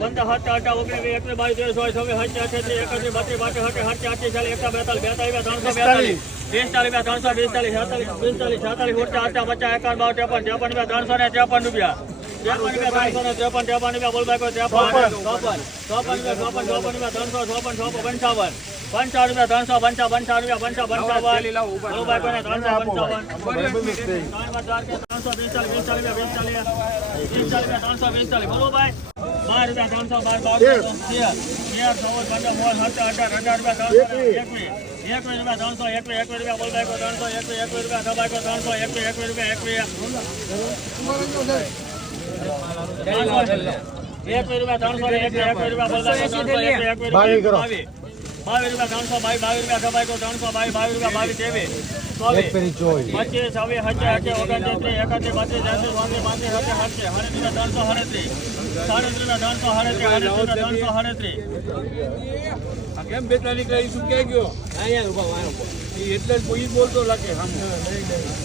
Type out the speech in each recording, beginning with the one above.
પંદર સત્તર અઢાર ઓગણીસ વીસ એકવીસ બાવીસ ત્રેવીસ ચોવીસ છવ્વીસ સત્યાવીસ અઠ્યાસી એકત્રીસ બત્રીસ છત્રીસ અઠ્યાસી અઠ્યાસી ચાલીસ એકતા બેતાલીસ બેતાલીસ ત્રણસો બેતાલીસ પિસ્તાલીસ બે ત્રણસો પિસ્તાલીસ છેતાલીસ પિસ્તાલીસ છેતાલીસ ઉડતા આટલા પચાસ એકાવન બાવન ત્રેપન ત્રેપન બે ત્રણસો ને ત્રેપન રૂપિયા ત્રેપન બે ત્રણસો ને ત્રેપન ત્રેપન રૂપિયા બોલ ભાઈ ત્રેપન ચોપન. ચોપન બે ચોપન ચોપન બે ત્રણસો ચોપન ચોપન પંચાવન પંચાવન રૂપિયા ત્રણસો પંચા પંચાવન રૂપિયા પંચા પંચાવન બોલો ભાઈ કોને ત્રણસો પંચાવન ત્રણસો પિસ્તાલીસ પિસ્તાલીસ બે પિસ્તાલીસ પિસ્તાલીસ બે ત્રણસો પિસ્તાલીસ બાર રૂપિયા ત્રણસો બાર બાર તેર ચૌદ પંદર સોળ સત્તર અઢાર અઢાર રૂપિયા ત્રણસો એક એકવીસ. એકવીસ રૂપિયા ત્રણસો એકવીસ એકવીસ રૂપિયા બોલ ભાઈ ત્રણસો એકવીસ એકવીસ રૂપિયા દબાઈ ત્રણસો એકવીસ એકવીસ રૂપિયા એકવીસ. એકવીસ રૂપિયા ત્રણસો એક એકવીસ એકવીસ રૂપિયા એક ભાઈ ત્રણસો એકવીસ એકવીસ રૂપિયા બાવીસ રૂપિયા ત્રણસો બાવીસ બાવીસ રૂપિયા દબાઈ ત્રણસો બાવીસ બાવીસ રૂપિયા બાવીસ ત્રેવીસ પચીસ છવ્વીસ સત્યાવીસ અઠ્યાવીસ ઓગણત્રીસ એકત્રીસ બત્રીસ ચોત્રીસ પાંત્રીસ સત્તર સાતસો સાડત્રીસ ત્રણસો સાડત્રીસ. સાડત્રીસ ત્રણસો સાડત્રીસ સાડત્રીસ ત્રણસો સાડત્રીસ. આ કેમ બેટા નીકળ્યા? શું ક્યાં ગયો? ઈ એટલે જ કોઈ બોલતો લાગે સામું.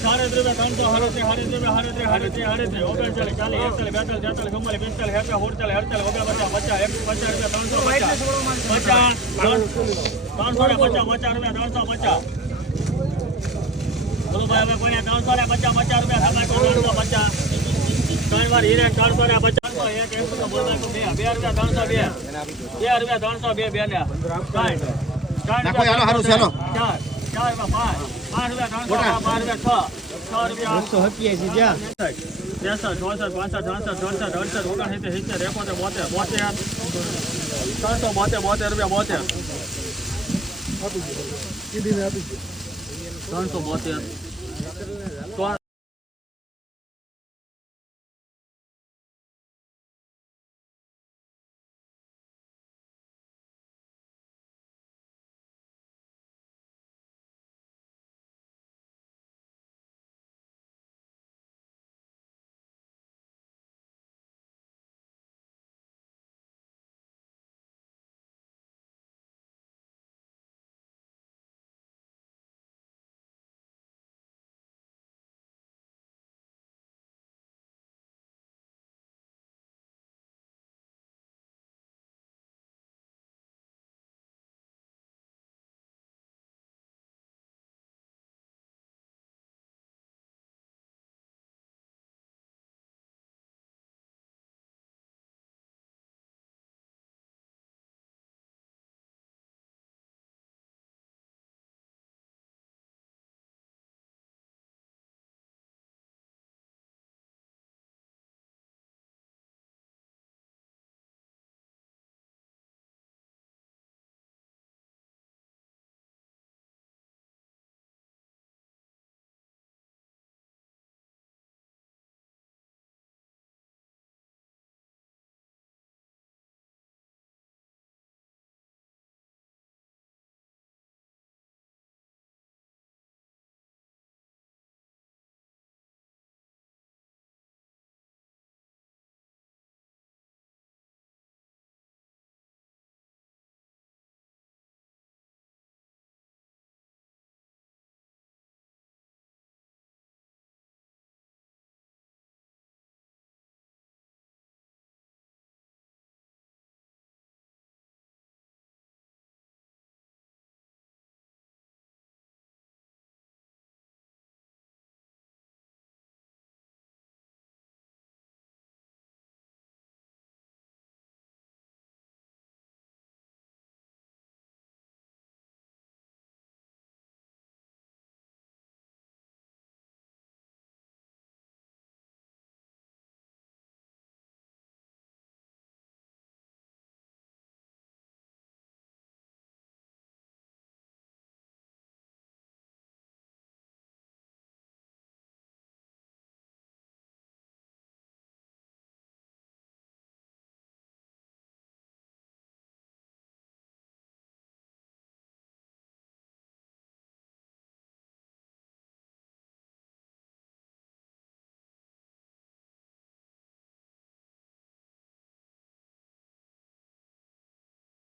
સાડત્રીસ ત્રણસો સાડત્રીસ સાડત્રીસ સાડત્રીસ સાડત્રીસ સાડત્રીસ ચાલે ચાલીસ એકતાલીસ બેતાલીસ તેતાલીસ ચુમ્માલીસ પિસ્તાલીસ હેઠળ અડતાલીસ અડતાલીસ ઓગણ પચાસ પચાસ એક પચાસ રૂપિયા ત્રણસો પચાસ પચાસ ત્રણસો ને પચાસ પચાસ રૂપિયા ત્રણસો પચાસ. બોલો ભાઈ હવે કોઈને ત્રણસો ને પચાસ પચાસ રૂપિયા કોઈ ત્રણસો પચાસ. ત્રણ વાર હિરેન ત્રણસો ને પચાસ. એક એક બે બે રૂપિયા ત્રણસો બે. બે રૂપિયા ત્રણસો બે બે ને ત્રણ ત્રણ નાખો, હાલો, હાલો, ચાલો. ચાર. ચાર રૂપિયા પાંચ. પાંચ રૂપિયા ત્રણસો પાંચ રૂપિયા છ. છ રૂપિયા ત્રેસઠ ચોસઠ પાંસઠ ત્રણસઠ ચોસઠ અડસઠ ઓગણસિત્તેર સિત્તેર એકોતેર બોતેર બોતેર. ત્રણસો બોતેર બોતેર રૂપિયા બોતેર. ત્રણસો બોતેર.